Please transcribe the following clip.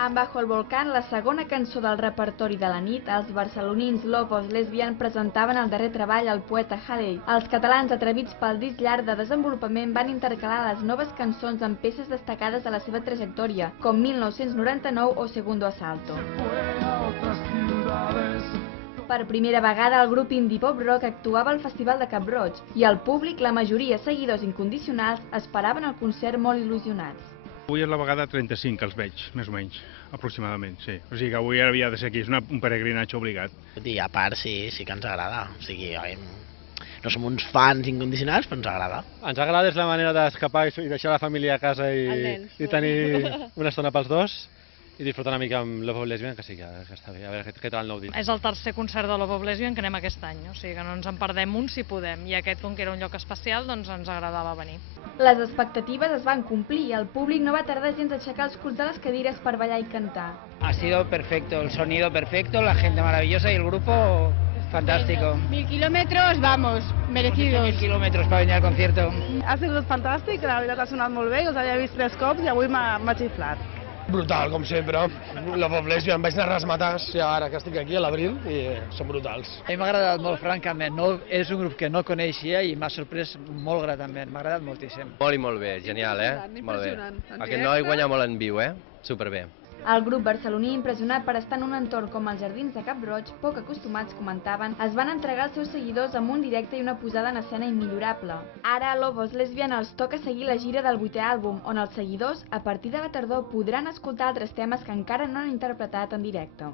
Amb Bajo el Volcán, la segona cançó del repertori de la nit, els barcelonins Lobos Lesbian presentaven el darrer treball al poeta Halley. Els catalans, atrevits pel disc llarg de desenvolupament, van intercalar les noves cançons amb peces destacades de la seva trajectòria, com 1999 o Segundo Asalto. Per primera vegada, el grup indie pop rock actuava al Festival de Cap-roig i el públic, la majoria seguidors incondicionals, esperaven el concert molt il·lusionats. Avui és la vegada 35 que els veig, més o menys, aproximadament, sí. O sigui que avui havia de ser aquí, és un peregrinatge obligat. I a part sí que ens agrada, o sigui, no som uns fans incondicionals, però ens agrada. Ens agrada, és la manera d'escapar i deixar la família a casa i tenir una estona pels dos. I disfrutar una mica amb Love of Lesbian, que sí que està bé, a veure què tal el nou disc. És el tercer concert de Love of Lesbian que anem aquest any, o sigui que no ens en perdem un si podem, i aquest, com que era un lloc especial, doncs ens agradava venir. Les expectatives es van complir i el públic no va tardar gens a aixecar els culs de les cadires per ballar i cantar. Ha sido perfecto, el sonido perfecto, la gente maravillosa y el grupo fantástico. 1000 kilómetros, vamos, merecidos. 1000 kilómetros para venir al concierto. Ha sigut fantàstic, la veritat ha sonat molt bé, us havia vist 3 cops i avui m'ha xiflat. Brutal, com sempre. Love of Lesbian, vaig anar a Rasmatàs i ara que estic aquí a l'abril i són brutals. A mi m'ha agradat molt, francament. És un grup que no coneixia i m'ha sorprès molt gratament. M'ha agradat moltíssim. Molt i molt bé, genial, Molt bé. Aquest noi guanya molt en viu, Superbé. El grup barceloní, impressionat per estar en un entorn com els Jardins de Cap-roig, poc acostumats, comentaven, es van entregar als seus seguidors amb un directe i una posada en escena immillorable. Ara, Lobos Lesbian els toca seguir la gira del 8è àlbum, on els seguidors, a partir de la tardor, podran escoltar altres temes que encara no han interpretat en directe.